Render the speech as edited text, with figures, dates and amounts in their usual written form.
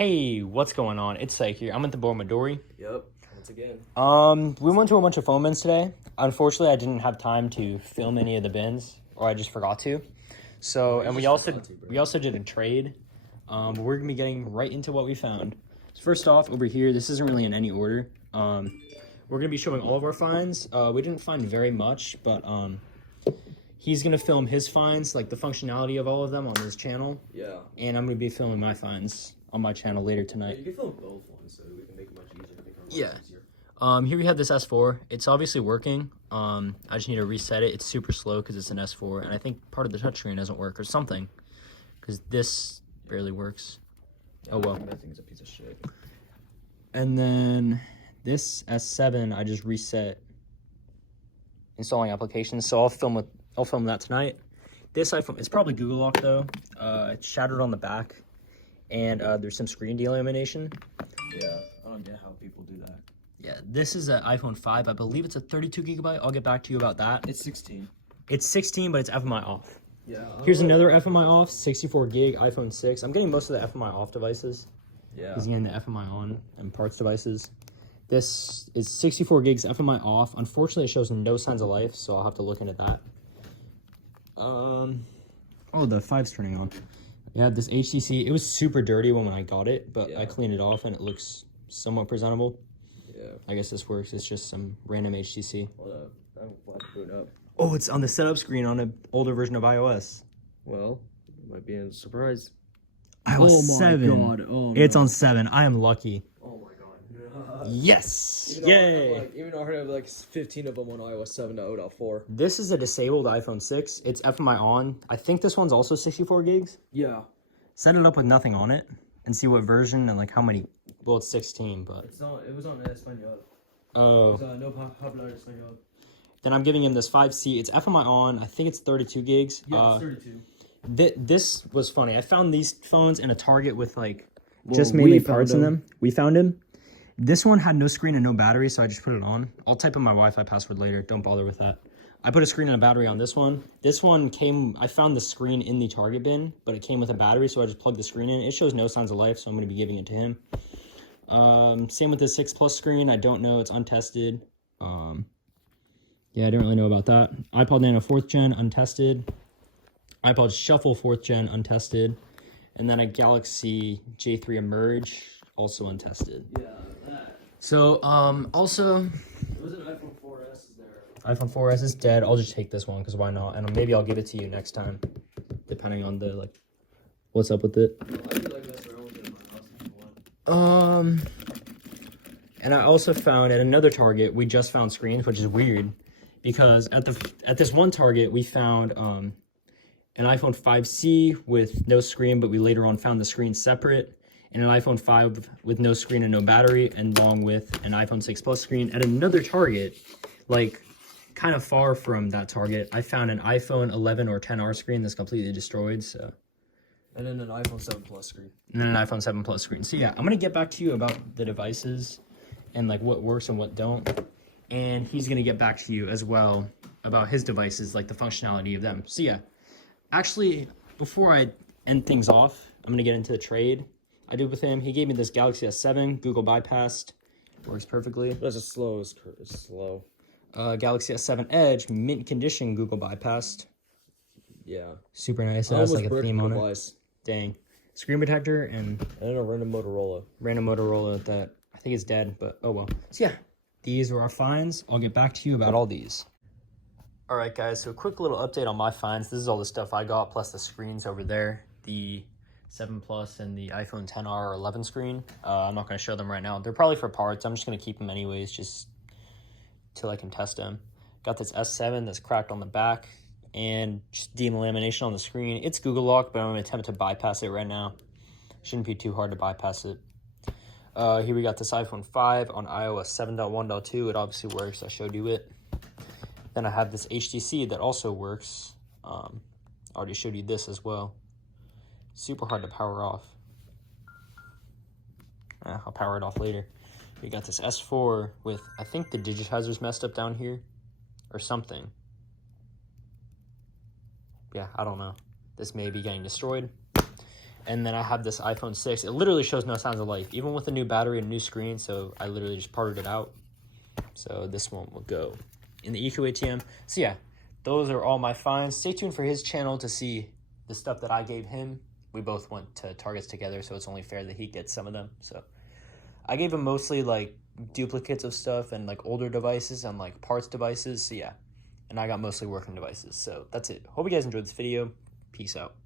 Hey, what's going on? It's Syke here. I'm at the Midori. Yep, once again. We went to a bunch of phone bins today. Unfortunately, I didn't have time to film any of the bins, or I just forgot to. So, and we also did a trade. But we're gonna be getting right into what we found. So first off, over here, this isn't really in any order. We're gonna be showing all of our finds. We didn't find very much, but he's gonna film his finds, like the functionality of all of them on his channel. Yeah. And I'm gonna be filming my finds on my channel later tonight. You can film both ones so we can make it much easier. Here we have this S4. It's obviously working. I just need to reset it. It's super slow because it's an S4, and I think part of the touchscreen doesn't work or something, because this barely works. Yeah, oh well. That thing is a piece of shit. And then this S7, I just reset installing applications, so I'll film that tonight. This iPhone, it's probably Google Lock though. It's shattered on the back, and there's some screen delamination. Yeah, I don't get how people do that. Yeah, this is an iPhone 5. I believe it's a 32 gigabyte. I'll get back to you about that. It's 16. It's 16, but it's FMI off. Yeah. Here's another FMI off, 64 gig, iPhone 6. I'm getting most of the FMI off devices. Yeah. He's getting the FMI on and parts devices. This is 64 gigs FMI off. Unfortunately, it shows no signs of life, so I'll have to look into that. Oh, the 5's turning on. Yeah, this HTC, it was super dirty when I got it, but I cleaned it off and it looks somewhat presentable. Yeah. I guess this works. It's just some random HTC. Hold up. I'm about to boot up. Oh, it's on the setup screen on an older version of iOS. Well, it might be a surprise. iOS 7. God. Oh, no. It's on 7. I am lucky. Oh my god. Yes! Even Yay! Even though I heard like 15 of them on iOS 7.0.4. This is a disabled iPhone 6. It's FMI on. I think this one's also 64 gigs. Yeah. Set it up with nothing on it and see what version and like how many. Well, it's 16, but. It's not. It was on Espanol. Oh. It was no hablar Espanol. Then I'm giving him this 5C. It's FMI on. I think it's 32 gigs. Yeah, it's 32. This was funny. I found these phones in a Target with like just mainly parts in them. We found him. This one had no screen and no battery, so I just put it on. I'll type in my Wi-Fi password later. Don't bother with that. I put a screen and a battery on this one. This one came, I found the screen in the Target bin, but it came with a battery, so I just plugged the screen in. It shows no signs of life, so I'm going to be giving it to him. Same with the 6+ screen. I don't know. It's untested. Yeah, I didn't really know about that. iPod Nano 4th gen, untested. iPod Shuffle 4th gen, untested. And then a Galaxy J3 Emerge, also untested. Yeah, that. So, also... It was an iPhone 4S there. iPhone 4S is dead. I'll just take this one, because why not? And maybe I'll give it to you next time, depending on the, like, what's up with it. I do like this, but I won't get it in my house if you want. And I also found at another Target, we just found screens, which is weird, because at this one Target, we found an iPhone 5C with no screen, but we later on found the screen separate, and an iPhone 5 with no screen and no battery, and along with an iPhone 6 Plus screen. At another Target, like kind of far from that Target, I found an iPhone 11 or 10R screen that's completely destroyed. So, and then an iPhone 7 Plus screen. And then an iPhone 7 Plus screen. So yeah, I'm gonna get back to you about the devices and like what works and what don't. And he's gonna get back to you as well about his devices, like the functionality of them. So yeah, actually, before I end things off, I'm gonna get into the trade I did with him. He gave me this Galaxy S7, Google bypassed, works perfectly. That's a slow. It's slow. Galaxy S7 Edge, mint condition, Google bypassed. Yeah. Super nice. It has like a theme on it. Dang. Screen protector and then a random Motorola that I think is dead, but oh well. So yeah, these were our finds. I'll get back to you about all these. All right, guys, so a quick little update on my finds. This is all the stuff I got, plus the screens over there. The 7 Plus and the iPhone 10R or 11 screen. I'm not going to show them right now. They're probably for parts. I'm just going to keep them anyways, just till I can test them. Got this S7 that's cracked on the back and just delamination on the screen. It's Google Lock, but I'm going to attempt to bypass it right now. Shouldn't be too hard to bypass it. Here we got this iPhone 5 on iOS 7.1.2. It obviously works. I showed you it. Then I have this HTC that also works. I already showed you this as well. Super hard to power off. I'll power it off later. We got this S4 with, I think the digitizer's messed up down here or something. Yeah, I don't know. This may be getting destroyed. And then I have this iPhone 6. It literally shows no signs of life, even with a new battery and new screen. So I literally just parted it out. So this one will go in the Eco ATM. So yeah, those are all my finds. Stay tuned for his channel to see the stuff that I gave him. We both went to Targets together, so it's only fair that he gets some of them. So I gave him mostly like duplicates of stuff and like older devices and like parts devices. So yeah, and I got mostly working devices. So that's it. Hope you guys enjoyed this video. Peace out.